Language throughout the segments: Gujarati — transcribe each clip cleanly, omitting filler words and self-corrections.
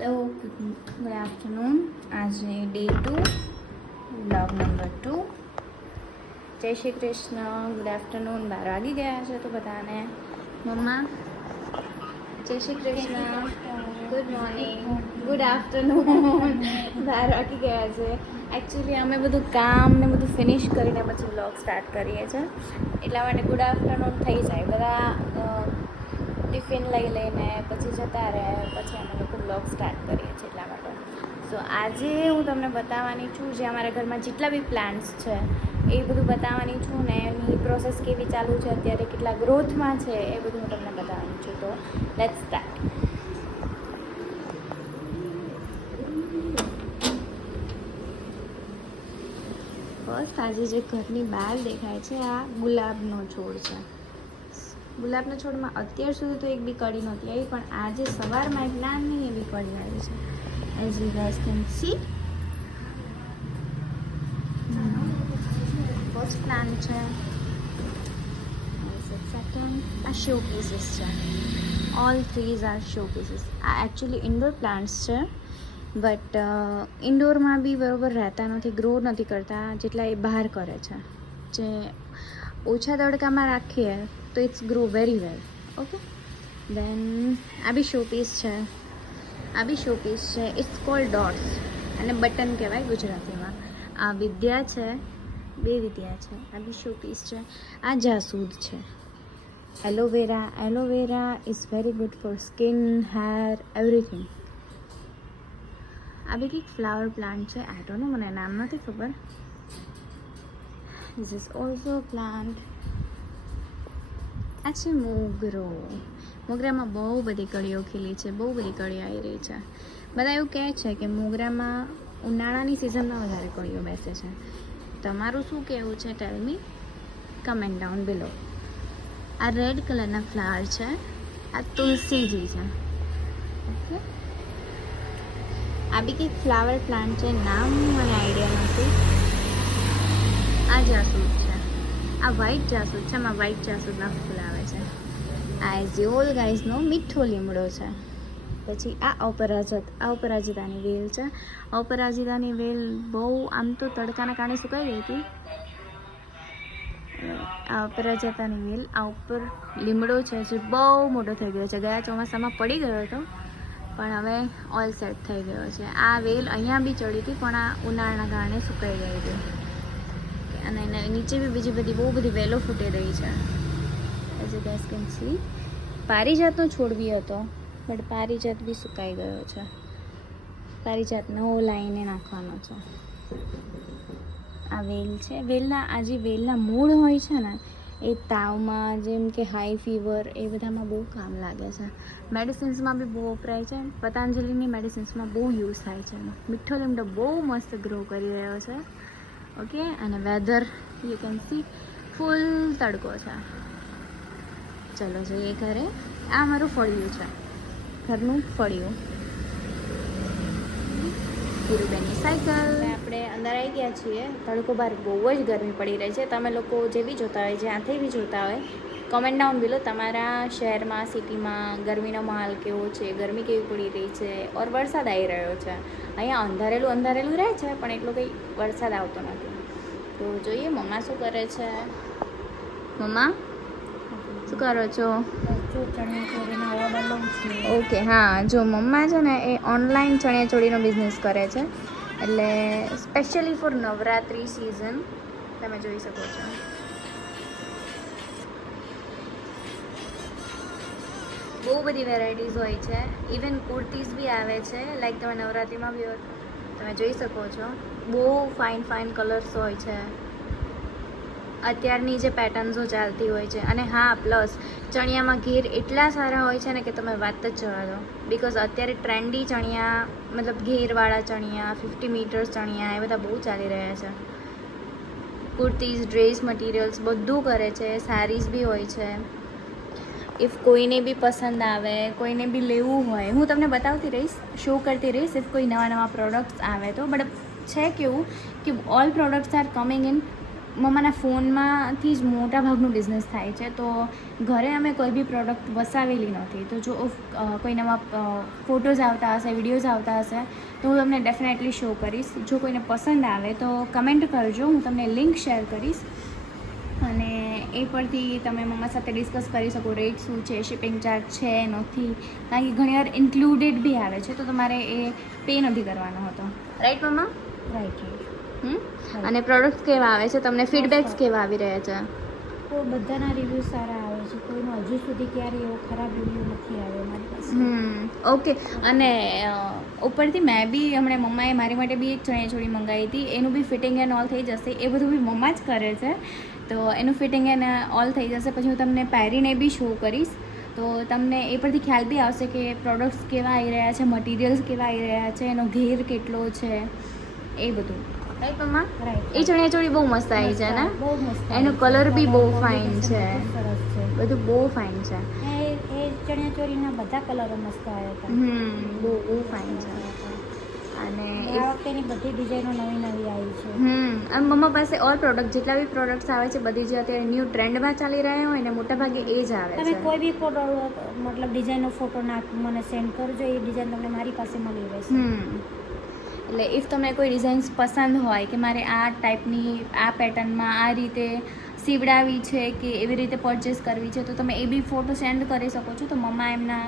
Hello, good afternoon. આજે ડે 2, વ્લોગ નંબર 2. જય શ્રી કૃષ્ણ. Good afternoon. 12 વાગી ગયા છે તો બધાને. મમ્મા જય Shri Krishna, good morning, good afternoon. 12 વાગી ગયા છે. એકચ્યુઅલી અમે બધું કામ ને બધું ફિનિશ કરીને પછી વ્લોગ સ્ટાર્ટ કરીએ છીએ, એટલા માટે ગુડ આફ્ટરનૂન થઈ જાય. બધા ટિફિન લઈ લઈને પછી જતા રહે, પછી અમે લોકો બ્લોગ સ્ટાર્ટ કરીએ છીએ એટલા માટે. સો આજે હું તમને બતાવવાની છું જે અમારા ઘરમાં જેટલા બી પ્લાન્ટ્સ છે એ બધું બતાવવાની છું ને એની પ્રોસેસ કેવી ચાલુ છે, અત્યારે કેટલા ગ્રોથમાં છે એ બધું હું તમને બતાવવાની છું. તો લેટ્સ સ્ટાર્ટ. ફર્સ્ટ આજે જે ઘરની બહાર દેખાય છે આ ગુલાબનો છોડ છે. ગુલાબના છોડમાં અત્યાર સુધી તો એક બી કળી નહોતી આવી, પણ આજે સવારમાં એક નાની એવી કળી આવી છે. As you guys can C, first plant છે. સેકન્ડ આ શો પીસીસ છે. All trees are show pieces. આ એકચ્યુઅલી ઇન્ડોર પ્લાન્ટ્સ છે, બટ ઇન્ડોરમાં બી બરાબર રહેતા નથી, ગ્રો નથી કરતા જેટલા એ બહાર કરે છે. જે ઓછા તડકામાં રાખીએ તો it's grow very well. Okay, then આ બી શોપીસ છે. આ બી શોપીસ છે. ઇટ્સ કોલ્ડ ડોટ્સ અને બટન કહેવાય ગુજરાતીમાં. આ વિદ્યા છે, બે વિદ્યા છે. આ બી શોપીસ છે. આ જાસૂદ છે. Aloe vera. Aloe vera is very good for skin, hair, everything. આ બી કંઈક ફ્લાવર પ્લાન્ટ છે. આઈ ડોન્ટ નો, મને નામ નથી ખબર. This is also plant. આ છે મોગરો. મોગરામાં બહુ બધી કળીઓ ખીલી છે, બહુ બધી કળીઓ આવી રહી છે. બધા એવું કહે છે કે મોગરામાં ઉનાળાની સિઝનમાં વધારે કળીઓ બેસે છે. તમારું શું કહેવું છે? ટેલ મી કમેન્ટ ડાઉન બિલો. આ રેડ કલરના ફ્લાવર છે. આ તુલસીજી છે. ઓકે, આ બી કંઈક ફ્લાવર પ્લાન્ટ છે, નામ મને આઈડિયા નથી. આ જાસૂદ છે. આ વ્હાઈટ જાસૂદ છે. આમાં વ્હાઈટ જાસૂદના ફૂલ આવે છે. આ એઝ યુ ઓલ ગાઈઝ નો મીઠો લીમડો છે. પછી આ અપરાજિતાની વેલ છે. અપરાજિતાની વેલ બહુ આમ તો તડકાના કારણે સુકાઈ ગઈ હતી. આ અપરાજિતાની વેલ, આ ઉપર લીમડો છે જે બહુ મોટો થઈ ગયો છે. ગયા ચોમાસામાં પડી ગયો હતો, પણ હવે ઓલ સેટ થઈ ગયો છે. આ વેલ અહીંયા બી ચડી હતી, પણ આ ઉનાળાના કારણે સુકાઈ ગઈ હતી. અને એના નીચે બી બીજી બધી બહુ બધી વેલો ફૂટી રહી છે. As you guys can see. પારિજાતનો છોડ બી હતો, બટ પારિજાત બી સુકાઈ ગયો છે. પારિજાત નવો લાવીને નાખવાનો છે. આ વેલ છે. આ જે વેલના મૂળ હોય છે ને એ તાવમાં, જેમ કે હાઈ ફીવર, એ બધામાં બહુ કામ લાગે છે. મેડિસિન્સમાં બી બહુ વપરાય છે. પતંજલિની મેડિસિન્સમાં બહુ યુઝ થાય છે. મીઠો લીમડો બહુ મસ્ત ગ્રો કરી રહ્યો છે. ઓકે, અને વેધર યુ કેન સી ફૂલ તડકો છે. ચલો જઈએ ઘરે. આ અમારું ફળિયું છે, ઘરનું ફળિયું. ધીરુબેનની સાયકલ. આપણે અંદર આવી ગયા છીએ. તડકો બહાર બહુ જ ગરમી પડી રહી છે. તમે લોકો જે બી જોતા હોય, જ્યાંથી બી જોતા હોય, કમેન્ટ ડાઉન બિલો તમારા શહેરમાં, સિટીમાં ગરમીનો માહોલ કેવો છે, ગરમી કેવી પડી રહી છે, ઓર વરસાદ આવી રહ્યો છે. અહીંયા અંધારેલું રહે છે, પણ એટલો કંઈ વરસાદ આવતો નથી. તો જોઈએ મમ્મા શું કરે છે. મમ્મા શું કરો છો? ઓકે, હા, જો મમ્મા છે ને એ ઓનલાઈન ચણિયાચોળીનો બિઝનેસ કરે છે, એટલે સ્પેશિયલી ફોર નવરાત્રિ સિઝન. તમે જોઈ શકો છો. બહુ બધી વેરાયટીઝ હોય છે. ઇવન કુર્તીઝ બી આવે છે, લાઈક તમે નવરાત્રિમાં બી તમે જોઈ શકો છો. બહુ ફાઇન ફાઇન કલર્સ હોય છે. અત્યારની જે પેટર્ન્સો ચાલતી હોય છે. અને હા, પ્લસ ચણિયામાં ઘેર એટલા સારા હોય છે ને કે તમે વાત જ જવા દો. બિકોઝ અત્યારે ટ્રેન્ડી ચણિયા, મતલબ ઘેરવાળા ચણિયા, 50 મીટર્સ ચણિયા, એ બધા બહુ ચાલી રહ્યા છે. કુર્તીઝ, ડ્રેસ મટીરિયલ્સ બધું કરે છે. સારીઝ બી હોય છે. ઇફ કોઈને બી પસંદ આવે, કોઈને બી લેવું હોય, હું તમને બતાવતી રહીશ, શો કરતી રહીશ ઇફ કોઈ નવા પ્રોડક્ટ્સ આવે તો. બટ છે કેવું કે all products are coming in મમ્માના ફોનમાંથી જ મોટા ભાગનું બિઝનેસ થાય છે. તો ઘરે અમે કોઈ બી પ્રોડક્ટ વસાવેલી નથી. તો જો કોઈ નવા ફોટોઝ આવતા હશે, વિડીયોઝ આવતા હશે તો હું તમને ડેફિનેટલી શો કરીશ. જો કોઈને પસંદ આવે તો કમેન્ટ કરજો, હું તમને લિંક શેર કરીશ અને એ પરથી તમે મમ્મા સાથે ડિસ્કસ કરી શકો રેટ શું છે, શિપિંગ ચાર્જ છે નથી, કારણ કે ઘણીવાર ઇન્ક્લુડેડ બી આવે છે તો તમારે એ પે નથી કરવાનો હોતો. રાઈટ મમ્મા? રાઈટ. અને પ્રોડક્ટ્સ કેવા આવે છે, તમને ફીડબેક્સ કેવા આવી રહ્યા છે? તો બધાના રિવ્યૂ સારા આવે છે, કોઈનો હજુ સુધી ક્યારે એવો ખરાબ રિવ્યૂ નથી આવ્યો મારી પાસે. ઓકે. અને ઉપરથી મેં બી હમણાં મમ્માએ મારી માટે બી એક ચણિયાચોળી મંગાવી હતી, એનું બી ફિટિંગ એન્ડ ઓલ થઈ જશે. એ બધું બી મમ્મા જ કરે છે, તો એનું ફિટિંગ એન્ડ ઓલ થઈ જશે. પછી હું તમને પહેરીને બી શો કરીશ, તો તમને એ પરથી ખ્યાલ બી આવશે કે પ્રોડક્ટ્સ કેવા આવી રહ્યા છે, મટીરિયલ્સ કેવા આવી રહ્યા છે, એનો ઘેર કેટલો છે, એ બધું. રાઈટ મમ્મા? રાઈટ. એ ચણિયાચોળી બહુ મસ્ત આવી છે ને, બહુ મસ્ત. એનો કલર બી બહુ ફાઇન છે, સરસ છે, બધું બહુ ફાઇન છે. એ ચણિયાચોળીના બધા કલરો મસ્ત આવ્યા હતા. બહુ બહુ ફાઇન છે. અને આ વખતેની બધી ડિઝાઇનો નવી નવી આવી છે. અને મમ્મા પાસે ઓલ પ્રોડક્ટ, જેટલા બી પ્રોડક્ટ્સ આવે છે બધી જે અત્યારે ન્યૂ ટ્રેન્ડમાં ચાલી રહ્યા હોય ને મોટા ભાગે એ જ આવે છે. તમે કોઈ બી ફોટો મતલબ ડિઝાઇનનો ફોટો મને સેન્ડ કરજો, એ ડિઝાઇન તમને મારી પાસે મળી રહેશે. એટલે ઇફ તમને કોઈ ડિઝાઇન્સ પસંદ હોય કે મારે આ ટાઈપની આ પેટર્નમાં આ રીતે સીવડાવી છે કે એવી રીતે પરચેસ કરવી છે, તો તમે એ બી ફોટો સેન્ડ કરી શકો છો. તો મમ્મા એમના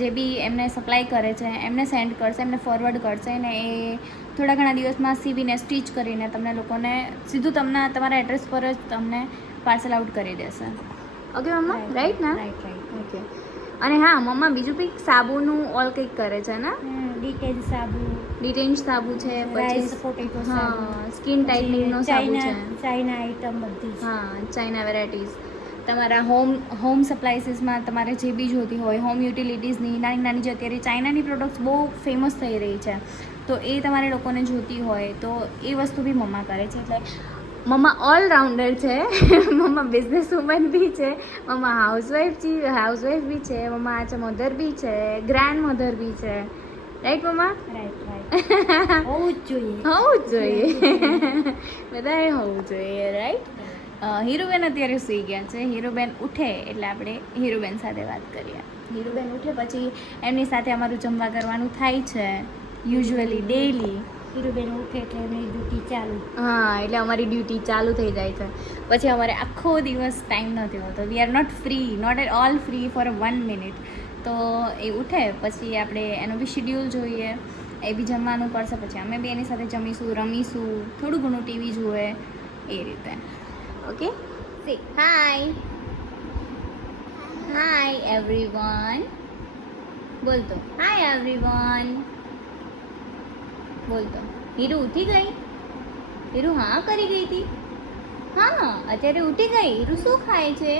જે બી એમને સપ્લાય કરે છે એમને સેન્ડ કરશે, એમને ફોરવર્ડ કરશે ને એ થોડા ઘણા દિવસમાં સીવીને સ્ટીચ કરીને તમને લોકોને સીધું તમારા એડ્રેસ પર જ તમને પાર્સલ આઉટ કરી દેશે. ઓકે મમ્મા? રાઈટ ના? રાઈટ. ઓકે. અને હા મમ્મા બીજું કંઈક સાબુનું ઓલ કંઈક કરે છે ને? ડિટેન સાબુ છે, રાઈસ પછી પોટેટો સાબુ, સ્કિન ટાઇટનિંગનો સાબુ છે. ચાઇના આઈટમ બધી જ. China varieties. તમારા હોમ સપ્લાયસીસમાં તમારે જે બી જોતી હોય, હોમ યુટિલિટીઝની નાની નાની જે અત્યારે ચાઇનાની પ્રોડક્ટ્સ બહુ ફેમસ થઈ રહી છે, તો એ તમારે લોકોને જોતી હોય તો એ વસ્તુ બી મમ્મા કરે છે. એટલે મમ્મા ઓલરાઉન્ડર છે. મમ્મા બિઝનેસ વુમન બી છે, મમ્મા હાઉસવાઈફ બી છે, મમ્મા આ મધર બી છે, ગ્રાન્ડ મધર બી છે. રાઈટ મમ્મા? રાઈટ. હોવું જ જોઈએ. બધાએ હોવું જોઈએ. રાઈટ. હીરુબેન અત્યારે સૂઈ ગયા છે. હીરુબેન ઉઠે એટલે આપણે હીરુબેન સાથે વાત કરીએ. હીરુબેન ઉઠે પછી એમની સાથે અમારું જમવા કરવાનું થાય છે યુઝ્યુઅલી ડેઈલી. હીરુબેન ઉઠે એટલે એમની ડ્યુટી ચાલુ. એટલે અમારી ડ્યુટી ચાલુ થઈ જાય છે. પછી અમારે આખો દિવસ ટાઈમ નથી હોતો. We are not at all free for 1 minute. તો એ ઉઠે પછી આપણે એનું બી શિડ્યુલ જોઈએ, એ બી જમવાનું કરશે, પછી અમે બી એની સાથે જમીશું, રમીશું, થોડું ઘણું ટીવી જુએ, એ રીતે. ઓકે? સે હાય એવરીવન. બોલતો હાય એવરીવન. બોલતો. હીરુ ઉઠી ગઈ? હીરુ હા કરી ગઈ હતી? હા અત્યારે ઉઠી ગઈ. હીરુ શું ખાય છે?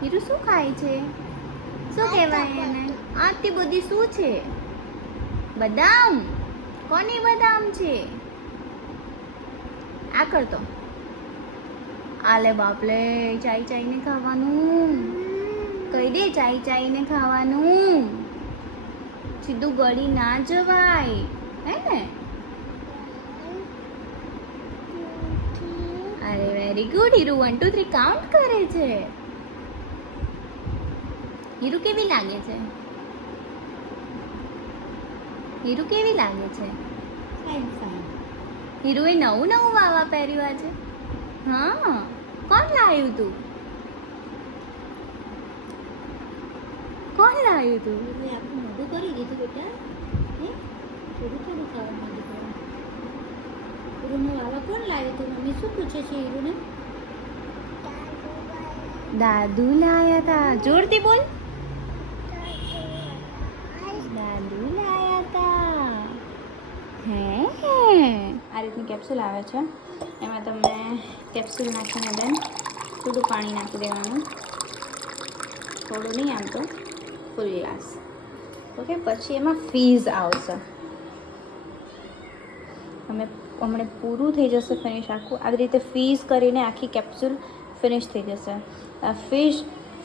હીરુ શું ખાય છે? શું કહેવાય એને? આટલી બધી શું છે? બદામ. કોની બદામ છે? આ કરતો. આલે બાપલે, ચાઈને ખાવાનું. કહી દે ચાઈને ખાવાનું. સીધું ગળી ના જવાય, હે ને? અરે વેરી ગુડ. હીરુ 1 2 3 કાઉન્ટ કરે છે. હીરુ કેવી લાગે છે? હીરુ કેવી લાગે છે? હીરુએ નવું વાવા પહેર્યું છે. હા, કોણ લાવ્યું તું? આપણું મોઢું કરી દીધું બેટા. થોડું ખાવા માંડી. હીરુને વાવા કોણ લાવ્યું તું? મમ્મી શું પૂછે છે હીરુને? દાદુ લાયા હતા. જોરથી બોલ. દાદુ લાયા હતા. હે આ રીતની કેપ્સ્યુલ આવે છે. એમાં તમને કેપ્સ્યુલ નાખીને દેન થોડું પાણી નાખી દેવાનું, થોડું નહીં, આમ તો ફૂલ ગ્લાસ. ઓકે. પછી એમાં ફીઝ આવશે. હમણાં પૂરું થઈ જશે ફિનિશ આખું. આવી રીતે ફીઝ કરીને આખી કેપ્સ્યુલ ફિનિશ થઈ જશે.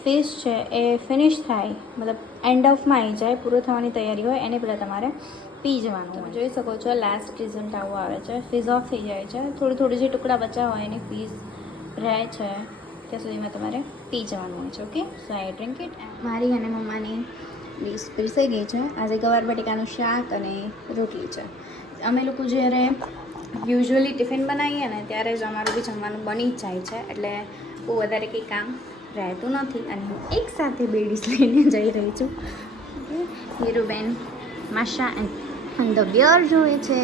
ફીસ છે એ ફિનિશ થાય, મતલબ એન્ડ ઓફમાં આવી જાય, પૂરો થવાની તૈયારી હોય એને પહેલાં તમારે પી જવાનું. તમે જોઈ શકો છો લાસ્ટ રિઝલ્ટ આવું આવે છે, ફીઝ ઓફ થઈ જાય છે. થોડું થોડું જે ટુકડા બચ્યા હોય એની ફીઝ રહે છે ત્યાં સુધીમાં તમારે પી જવાનું હોય છે. Okay, so I drink it. મારી અને મમ્માની ડીશ પીરસાઈ ગઈ છે. આજે ગવાર બટેકાનું શાક અને રોટલી છે. અમે લોકો જ્યારે યુઝ્યુઅલી ટિફિન બનાવીએ ને ત્યારે જ અમારું બી જમવાનું બની જ જાય છે, એટલે બહુ વધારે કંઈ કામ રહેતું નથી. અને હું એક સાથે બે ડીશ લઈને જઈ રહી છું. Hiruben Masha and the beer જોવે છે.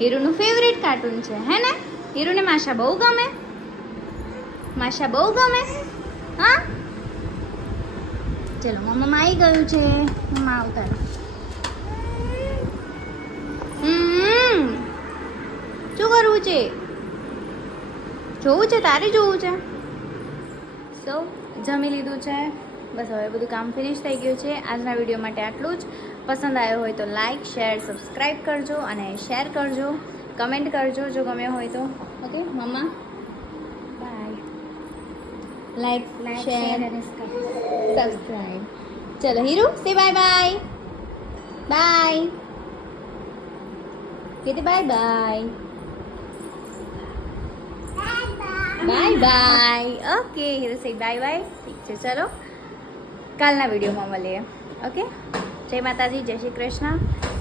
હીરુનું ફેવરેટ કાર્ટૂન છે, હે ને? હીરુને માશા બહુ ગમે, માશા બહુ ગમે. હા, ચલો મમ્મા આવી ગયું છે. મમ્મા આવતા શું કરવું છે? જોવું છે તારે? જોવું છે? સો જમી લીધું છે, બસ હવે બધું કામ ફિનિશ થઈ ગયું છે. આજના વિડીયો માટે આટલું જ. પસંદ આવ્યો હોય તો લાઈક, શેર, સબસ્ક્રાઈબ કરજો અને શેર કરજો, કમેન્ટ કરજો જો ગમ્યો હોય તો. Okay mamma, bye. Like, share અને સબસ્ક્રાઈબ. ચલો Hiru say bye bye. Bye કીધે bye bye. Bye bye. Okay Hiru say bye by. ઠીક છે, ચલો કાલના વિડીયોમાં મળીએ. ઓકે, જય માતાજી, જય શ્રી કૃષ્ણ.